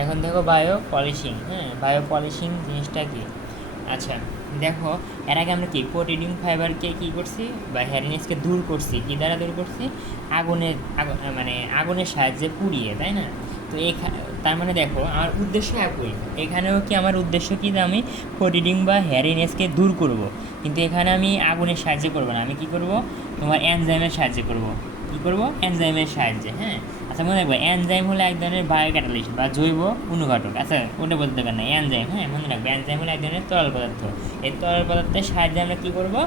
এখন দেখো bio polishing. হ্যাঁ, বায়ো পলিশিং জিনিসটা কি? আচ্ছা দেখো, এর আগে আমরা কি প্রোটিডিং ফাইবারকে কী করছি বা হ্যারিনেসকে দূর করছি, কী দ্বারা দূর করছি? মানে আগুনের সাহায্যে পুড়িয়ে, তাই না? তো তার মানে দেখো আমার উদ্দেশ্য একই। এখানেও কি আমার উদ্দেশ্য কি, যে আমি প্রোটিডিং বা হ্যারিনেসকে দূর করব, কিন্তু এখানে আমি আগুনের সাহায্যে করব না, আমি কি করব? তোমার এনজাইমের সাহায্যে করব। কী করব? এনজাইমের সাহায্যে। হ্যাঁ, আচ্ছা মনে রাখবো, এনজাইম হলো এক ধরনের বায়োক্যাটালিস্ট বা জৈব অনুঘটক। আচ্ছা ওটা বলতে পারেন না, এনজাইম। হ্যাঁ, মনে রাখবো এনজাইম হলো এক ধরনের তরল পদার্থ। এই তরল পদার্থের সাহায্যে আমরা কী করবো?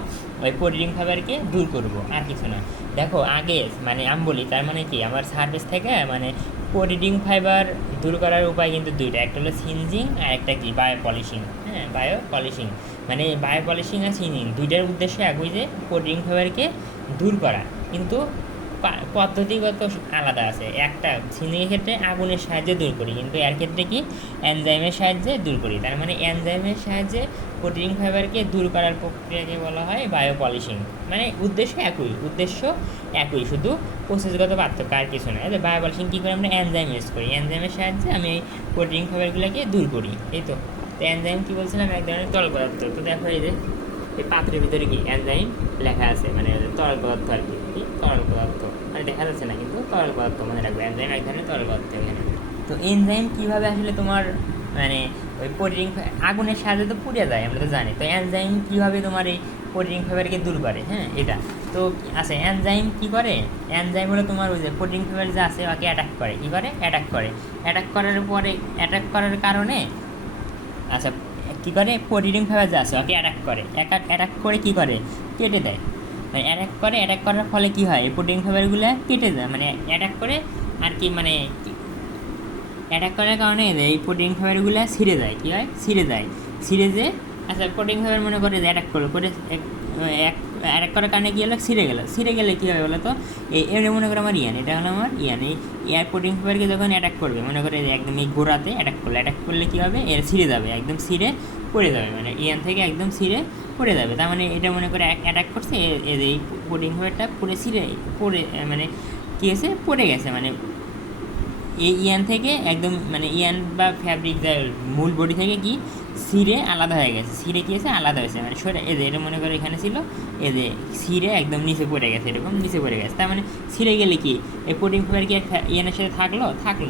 ওই প্রোটিন ফাইবারকে দূর করব, আর কিছু না। দেখো আগে মানে আমি বলি, তার মানে কি, আমার সারফেস থেকে মানে প্রোটিন ফাইবার দূর করার উপায় কিন্তু দুইটা, একটা হলো সিনজিং আর একটা কি বায়ো পলিশিং। হ্যাঁ, বায়ো পলিশিং মানে বায়ো পলিশিং আর সিনজিং দুইটার উদ্দেশ্য একই, যে প্রোটিন ফাইবারকে দূর করা, কিন্তু পদ্ধতিগত আলাদা আছে। একটা সিনজিংয়ের ক্ষেত্রে আগুনের সাহায্যে দূর করি, কিন্তু এর ক্ষেত্রে কি এনজাইমের সাহায্যে দূর করি। তার মানে এনজাইমের সাহায্যে প্রোটিন ফাইবারকে দূর করার প্রক্রিয়াকে বলা হয় বায়ো পলিশিং। মানে উদ্দেশ্য একই, শুধু প্রসেসগত পার্থক্য, আর কিছু না। বায়ো পলিশিং কী করে? আমরা এনজাইম ইউজ করি, এনজাইমের সাহায্যে আমি এই প্রোটিন ফাইবারগুলোকে দূর করি, এই তো। তো এনজাইম কী বলছিলাম? এক ধরনের তরল পদার্থ। তো দেখো এই যে এই পাত্রের ভিতরে কি এনজাইম লেখা আছে, মানে তরল পদার্থ আর কি, তরল পদার্থ মানে দেখা যাচ্ছে না, কিন্তু তরল পদার্থ মনে রাখবো, এনজাইম এক ধরনের তরল পদার্থ এখানে। তো এনজাইম কীভাবে আসলে তোমার মানে ওই প্রোটিন আগুনের সাহায্যে তো পুড়ে যায়, আমরা তো জানি। তো এনজাইম কীভাবে তোমার এই প্রোটিন ফাইবারকে দূর করে? হ্যাঁ, এটা তো আচ্ছা, এনজাইম কী করে? এনজাইম হলো তোমার ওই যে প্রোটিন ফাইবার যে আছে ওকে অ্যাটাক করে। কী করে? অ্যাটাক করার পরে, অ্যাটাক করার কারণে আচ্ছা কী করে? প্রোটিন ফাইবার যে আছে ওকে অ্যাটাক করে কী করে? কেটে দেয়। মানে অ্যাটাক করার ফলে কী হয়? এই প্রোটিন ফাইবারগুলো কেটে যায়, মানে অ্যাটাক করে আর কি, মানে অ্যাটাক করার কারণে এই প্রোটিন ফাইবারগুলো ছিঁড়ে যায়। কী হয়? ছিঁড়ে যে আচ্ছা প্রোটিন ফাইবার মনে করে যে অ্যাটাক অ্যাটাক করার কারণে কী হলো? ছিঁড়ে গেলে কী হবে বলো তো? এবারে মনে করো আমার এটা হলো আমার এই এয়ার প্রোটিন ফাইবারকে যখন অ্যাটাক করবে, মনে করে যে একদম এই গোড়াতে অ্যাটাক করলে কী হবে? এর ছিঁড়ে যাবে, একদম ছিঁড়ে পড়ে যাবে, মানে থেকে একদম ছিঁড়ে পড়ে যাবে। তার মানে এটা মনে করে অ্যাটাক করছে, এই প্রোটিন ফাইবারটা পড়ে মানে কী হয়েছে? পড়ে গেছে, মানে এই থেকে একদম মানে বা ফ্যাব্রিক মূল বডি থেকে কি ছিঁড়ে আলাদা হয়ে গেছে, ছিঁড়ে কী হয়েছে? আলাদা হয়েছে, মানে সরে এটা মনে করো এখানে ছিল, ছিঁড়ে একদম নিচে পড়ে গেছে, এরকম নিচে পড়ে গেছে। তার মানে ছিঁড়ে গেলে কি এই প্রোটিন ফাইবার কি ইয়ানের সাথে থাকলো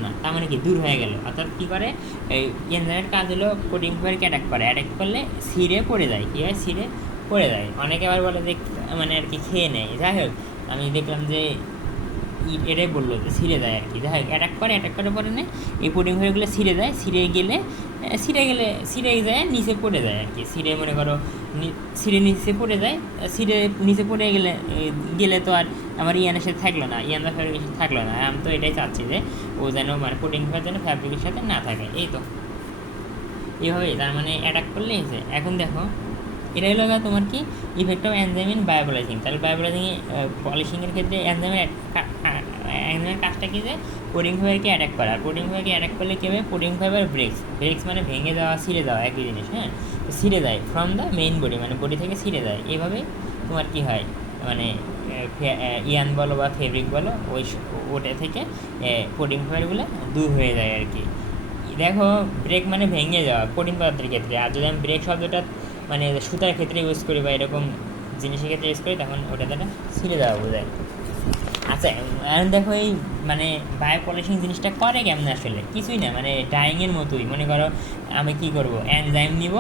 না, তার মানে কি দূর হয়ে গেল। অর্থাৎ কী করে? এই এনজাইমের কাজ হলো প্রোটিন ফাইবারকে অ্যাটাক করলে ছিঁড়ে পড়ে যায়। কী হয়? ছিঁড়ে পড়ে যায়। অনেকে আবার বলে যে মানে আর কি খেয়ে নেয়। যাই হোক, আমি দেখলাম যে এটাই বললো যে ছিঁড়ে যায় আর কি। যাই হোক, অ্যাটাক করার পরে না এই প্রোটিন ফাইবারগুলো ছিঁড়ে যায়, ছিঁড়ে যায় নিচে পড়ে যায় আর কি। ছিঁড়ে মনে করো নিচে পড়ে যায়, নিচে পড়ে গেলে তো আর আমার ইয়ানের সাথে থাকলো না, ইয়ানটা ফ্যাব্রিকের সাথে থাকলো না। আমি তো এটাই চাচ্ছি যে ও যেন মানে প্রোটিন ফাইবার যেন ফ্যাব্রিকের সাথে না থাকে, এই তো। এইভাবেই তার মানে অ্যাটাক করলে এসে এখন দেখো এটা হলো তোমার কি ইফেক্ট অফ এনজাইম ইন বায়োপলিশিং। তাহলে বায়োপলিশিংয়ে পলিশিংয়ের ক্ষেত্রে এনজাইমের কাজটা কি, যে প্রোটিন ফাইবারকে অ্যাটাক করা। আর প্রোটিন ফাইবারকে অ্যাটাক করলে কী হবে? প্রোটিন ফাইবার ব্রেক্স মানে ভেঙে যাওয়া, ছিঁড়ে যাওয়া, একই জিনিস। হ্যাঁ, তো ছিঁড়ে যায় ফ্রম দ্য মেইন বডি, মানে বডি থেকে ছিঁড়ে যায়। এইভাবে তোমার কি হয়? মানে ইয়ান বলো বা ফেব্রিক বলো, ওটা থেকে প্রোটিন ফাইবারগুলো দূর হয়ে যায় আর কি। দেখো ব্রেক মানে ভেঙে যাওয়া প্রোটিন পদার্থের ক্ষেত্রে। আর যদি আমি ব্রেক শব্দটা মানে সুতার ক্ষেত্রে ইউজ করি বা এরকম জিনিসের ক্ষেত্রে ইউজ করি, তখন ওটা দ্বারা ছিঁড়ে দেওয়া বোঝায়। আচ্ছা এখন দেখো এই মানে বায়ো পলিশিং জিনিসটা করে কেমন? আসলে কিছুই না, মানে ডাইংয়ের মতোই। মনে করো আমি কি করব? এনজাইম নিব,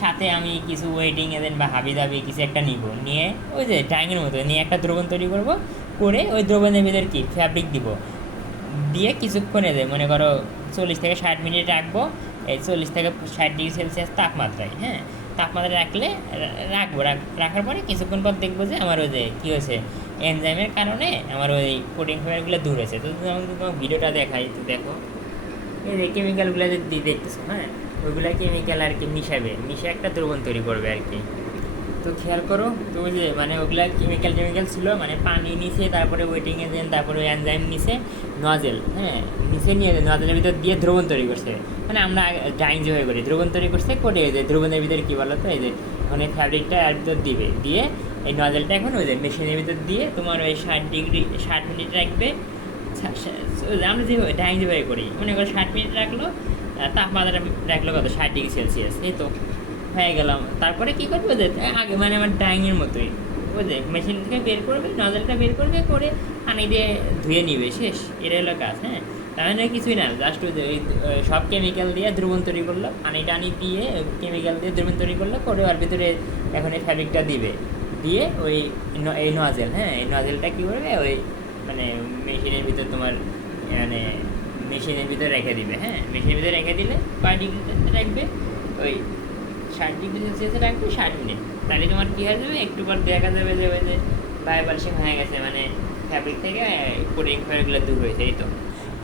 সাথে আমি কিছু ওয়েটিং এজেন্ট বা হাবি দাবি কিছু একটা নিয়ে ওই যে ডাইংয়ের মতো নিয়ে একটা দ্রবণ তৈরি করব, করে ওই দ্রবণের ভিতরে কি ফ্যাব্রিক দিয়ে কিছুক্ষণে মনে করো 40 থেকে 60 মিনিট রাখবো, এই 40 থেকে 60 ডিগ্রি সেলসিয়াস তাপমাত্রায়। হ্যাঁ, তাপমাত্রায় রাখার পরে কিছুক্ষণ পর দেখবো যে আমার ওই যে কী হয়েছে? এনজাইমের কারণে আমার ওই প্রোটিন ফাইবারগুলো দূর হয়েছে। তো আমি তোমাকে ভিডিওটা দেখাই, তো দেখো এই যে কেমিক্যালগুলো যে দেখতেছো, হ্যাঁ ওইগুলো কেমিক্যাল আর কি মিশে একটা দ্রবণ তৈরি করবে আর কি। তো খেয়াল করো, তো ওই যে মানে ওগুলা কেমিক্যাল ছিল, মানে পানি নিচে, তারপরে ওয়েটিং এজেন্ট, তারপরে এনজাইম নিচে, নজেল, হ্যাঁ নিচে নিয়ে নজেলের ভিতর দিয়ে দ্রবণ তৈরি করছে। মানে আমরা ডাইং যেভাবে করি দ্রবণ তৈরি করছে, করে এই যে দ্রবণের ভিতরে কী বলো তো, এই যে ওখানে ফ্যাব্রিকটা এর ভিতর দিয়ে এই নজেলটা এখন ওই যে মেশিনের ভিতর দিয়ে তোমার ওই 60 মিনিট রাখবে, আমরা যেভাবে ডাইনিং যেভাবে করি, মনে করো 60 মিনিট রাখলো, তাপমাত্রা রাখলো কত 60°C, এই তো হয়ে গেলাম। তারপরে কী করবে যে আগে মানে আমার ডাইনিংয়ের মতোই ওই যে মেশিন থেকে বের করবে, নজলটা বের করবে, করে পানি দিয়ে ধুয়ে নিবে, শেষ। এটা হলো কাজ। হ্যাঁ, তার মানে কিছুই না, জাস্ট ওই যে ওই সব কেমিক্যাল দিয়ে দ্রবণ তৈরি করলো, পানি টানি দিয়ে কেমিক্যাল দিয়ে দ্রবণ তৈরি করলো, করে ওর ভিতরে এখন এই ফ্যাব্রিকটা দিবে, দিয়ে ওই এই নজেল, হ্যাঁ এই নজেলটা কী করবে ওই মানে মেশিনের ভিতর তোমার মানে মেশিনের ভিতরে রেখে দিবে। হ্যাঁ, মেশিনের ভিতরে রেখে দিলে কয় ডিগ্রিতে রাখবে, ওই 60°C রাখবে 60 মিনিট। তাহলে তোমার কী হয়ে যাবে, একটু পর দেখা যাবে যে ওই যে বায়োপলিশিং হয়ে গেছে, মানে ফ্যাব্রিক থেকে কোটিং ফায়ারগুলো দূর হয়েছে। এই তো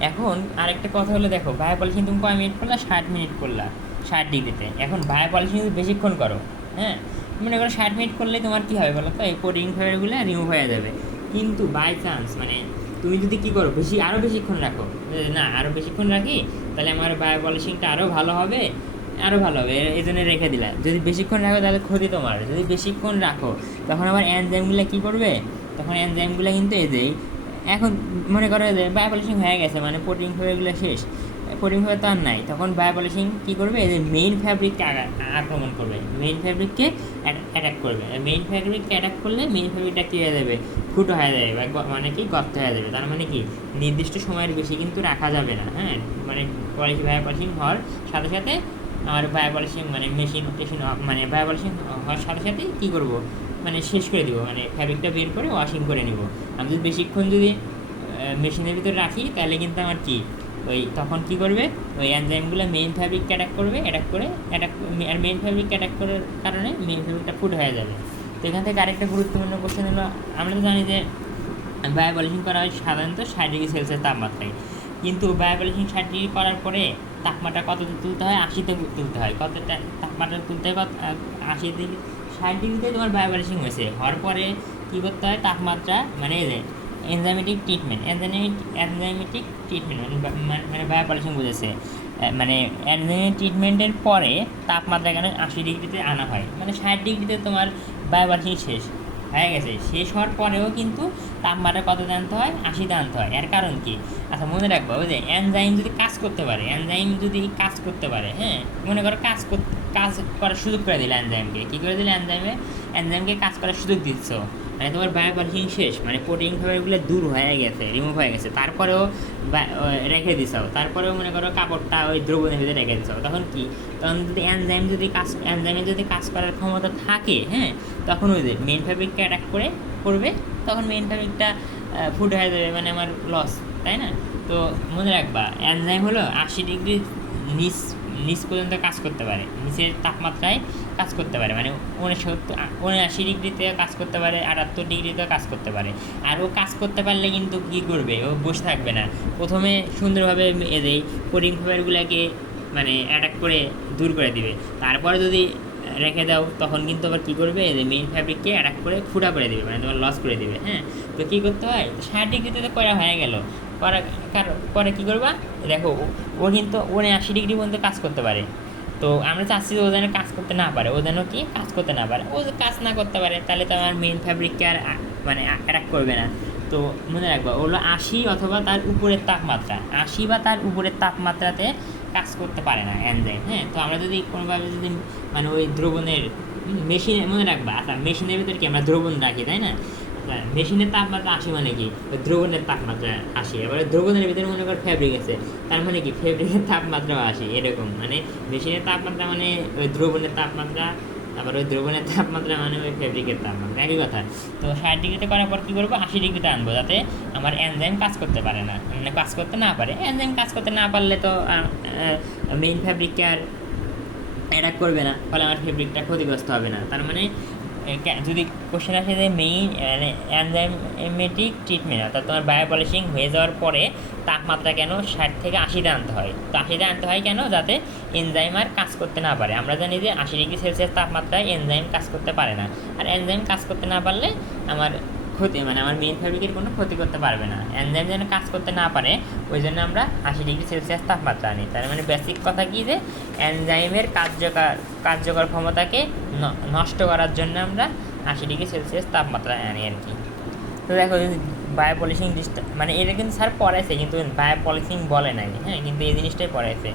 এখন আরেকটা কথা হলো, দেখো বায়োপলিশিং তুমি কয় মিনিট করলা, 60 মিনিট করলা 60°তে। এখন বায়োপলিশিং যদি বেশিক্ষণ করো, হ্যাঁ মনে করো 60 মিনিট করলে তোমার কী হবে বলো তো, এই কোটিং ফায়ারগুলো রিমুভ হয়ে যাবে। কিন্তু বাই চান্স মানে তুমি যদি কী করো, আরও বেশিক্ষণ রাখো, না আরও বেশিক্ষণ রাখি তাহলে আমার বায়োপলিশিংটা আরও ভালো হবে, এই জন্য রেখে দিলা। যদি বেশিক্ষণ রাখো তাহলে ক্ষতি তোমার। যদি বেশিক্ষণ রাখো তখন আবার এনজাইমগুলো কী করবে, তখন এনজাইমগুলো কিন্তু এই যে এখন মনে করো যে বায়োপলিশিং হয়ে গেছে, মানে কোটিং ফায়ারগুলো শেষ, কোটিং ফায়ার তো আর নাই, তখন বায়োপলিশিং কী করবে, এই যে মেইন ফ্যাব্রিককে আক্রমণ করবে, মেইন ফ্যাব্রিককে অ্যাটাক করবে। মেইন ফ্যাব্রিককে অ্যাটাক করলে মেইন ফ্যাব্রিকটা কী হয়ে যাবে, ফুটো হয়ে যাবে, বা মানে কি গর্ত হয়ে যাবে। তার মানে কি নির্দিষ্ট সময়ের বেশি কিন্তু রাখা যাবে না। হ্যাঁ, মানে বায়োপলিশিং হওয়ার সাথে সাথে আমার বায়োপলিশিং মানে মেশিন মানে বায়োপলিশিং হওয়ার সাথে সাথেই কী করবো, মানে শেষ করে দিব, মানে ফ্যাব্রিকটা বের করে ওয়াশিং করে নিব। আমি যদি বেশিক্ষণ যদি মেশিনের ভিতরে রাখি তাহলে কিন্তু আমার কি ওই তখন কী করবে, ওই এনজাইমগুলো মেইন ফ্যাব্রিককে অ্যাটাক করবে, আর মেইন ফ্যাব্রিককে অ্যাটাক করার কারণে মেইন ফ্যাব্রিকটা ফুট হয়ে যাবে। তো এখান থেকে আরেকটা গুরুত্বপূর্ণ কোশ্চেন হলো, আমরা তো জানি যে বায়োপলিশিং করা হয় সাধারণত 60°C তাপমাত্রায়, কিন্তু বায়োপলিশিং 60° করার পরে তাপমাত্রা কততে তুলতে হয়, 80-তে তুলতে হয়। কতটা তাপমাত্রা তুলতে হয়, 80 60°তে তোমার বায়োপলিশিং হয়েছে, হওয়ার পরে কী করতে হয়, তাপমাত্রা মানে এই যে এনজাইমেটিক ট্রিটমেন্ট মানে বায়োপলিশিং বুঝেছে, মানে এনজাইমেটিক ট্রিটমেন্টের পরে তাপমাত্রা কেন 80°তে আনা হয়, মানে 60°তে তোমার বায়োপলিশিং শেষ হয়ে গেছে। শেষ হওয়ার পরেও কিন্তু তাপমাত্রা কততে আনতে হয়, 80-তে আনতে হয়। এর কারণ কি, আচ্ছা মনে রাখবো যে এনজাইম যদি কাজ করতে পারে, হ্যাঁ মনে করো কাজ করার সুযোগ করে দিলে এনজাইমকে, কী করে দিলে এনজাইমকে কাজ করার সুযোগ দিচ্ছ, মানে তোমার বায়োপলিশিং শেষ, মানে কোটিং ফাইবারগুলো দূর হয়ে গেছে, রিমুভ হয়ে গেছে, তারপরেও রেখে দিছাও, তারপরেও মনে করো কাপড়টা ওই দ্রবণের ভিতরে রেখে দিছাও, তখন কি, তখন যদি এনজাইমের যদি কাজ করার ক্ষমতা থাকে, হ্যাঁ তখন ওই যে মেইন ফ্যাব্রিককে অ্যাটাক করবে, তখন মেইন ফ্যাব্রিকটা ফুট হয়ে যাবে, মানে আমার লস, তাই না? তো মনে রাখবা এনজাইম হলো 80° নিচ পর্যন্ত কাজ করতে পারে, নিচের তাপমাত্রায় কাজ করতে পারে, মানে 79-79°তে কাজ করতে পারে, 78°তেও কাজ করতে পারে। আর ও কাজ করতে পারলে কিন্তু কী করবে, ও বসে থাকবে না, প্রথমে সুন্দরভাবে এই কোটিং ফাইবারগুলোকে মানে অ্যাটাক করে দূর করে দিবে, তারপরে যদি রেখে দাও তখন কিন্তু আবার কী করবে, এই যে মেইন ফ্যাব্রিককে অ্যাটাক করে ফুটা করে দেবে, মানে তোমার লস করে দেবে। হ্যাঁ, তো কী করতে হয়, 60°তে তো করা হয়ে গেল, পরে কী করবা, দেখো ও কিন্তু 79° পর্যন্ত কাজ করতে পারে। তো আমরা চাচ্ছি যে ও যেন কাজ করতে না পারে, ও যেন কি কাজ করতে না পারে, ও যে কাজ না করতে পারে তাহলে তো আমার মেইন ফ্যাব্রিককে আর মানে অ্যাটাক করবে না। তো মনে রাখবা ওগুলো 80 অথবা তার উপরের তাপমাত্রা, 80 বা তার উপরের তাপমাত্রাতে কাজ করতে পারে না এনজাইম। হ্যাঁ, তো আমরা যদি কোনোভাবে যদি মানে ওই দ্রবণের মেশিনে, মনে রাখবা আচ্ছা মেশিনের ভিতরে কি আমরা দ্রবণ রাখি, তাই না? মেশিনের তাপমাত্রা 80 মানে কি, ওই দ্রবণের তাপমাত্রা 80, এবারে দ্রবণের ভিতরে মনে কর ফ্যাব্রিক আছে, তার মানে কি ফ্যাব্রিকের তাপমাত্রাও 80, এরকম। মানে মেশিনের তাপমাত্রা মানে ওই দ্রবণের তাপমাত্রা, আবার ওই দ্রবণের তাপমাত্রা মানে ওই ফ্যাব্রিকের তাপমাত্রা, একই কথা। তো 60°তে করার পর কী করবো, 80°তে আনবো, যাতে আমার এনজাইম কাজ করতে পারে না, মানে কাজ করতে না পারে। এনজাইম কাজ করতে না পারলে তো মেইন ফ্যাব্রিককে আর অ্যাটাক করবে না, ফলে আমার ফেব্রিকটা ক্ষতিগ্রস্ত হবে না। তার মানে যদি কোশ্চেন আসে যে মেইন মানে এনজাইমেটিক ট্রিটমেন্ট, অর্থাৎ তোমার বায়োপলিশিং হয়ে যাওয়ার পরে তাপমাত্রা কেন 60 থেকে 80-তে আনতে হয়, তো 80-তে আনতে হয় কেন, যাতে এনজাইম আর কাজ করতে না পারে। আমরা জানি যে 80°C তাপমাত্রায় এনজাইম কাজ করতে পারে না, আর এনজাইম কাজ করতে না পারলে আমার ক্ষতি, মানে আমার মেইন ফ্যাব্রিকের কোনো ক্ষতি করতে পারবে না। এনজাইম যেন কাজ করতে না পারে ওই জন্য আমরা 80°C তাপমাত্রা আনি। তার মানে বেসিক কথা কি, যে এনজাইমের কার্যকর ক্ষমতাকে নষ্ট করার জন্য আমরা 80°C তাপমাত্রা আনি আর কি। তো দেখো বায়ো পলিশিং জিনিসটা মানে এটা কিন্তু স্যার পড়াইছে, কিন্তু বায়ো পলিশিং বলে নাই, হ্যাঁ, কিন্তু এই জিনিসটাই পড়াইছে।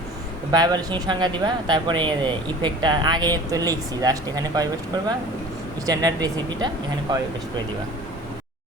বায়ো পলিশিং সংজ্ঞা দিবা, তারপরে ইফেক্টটা আগে তো লিখছি, জাস্ট এখানে কপি পেস্ট করবা, স্ট্যান্ডার্ড রেসিপিটা এখানে কপি পেস্ট করে দিবা।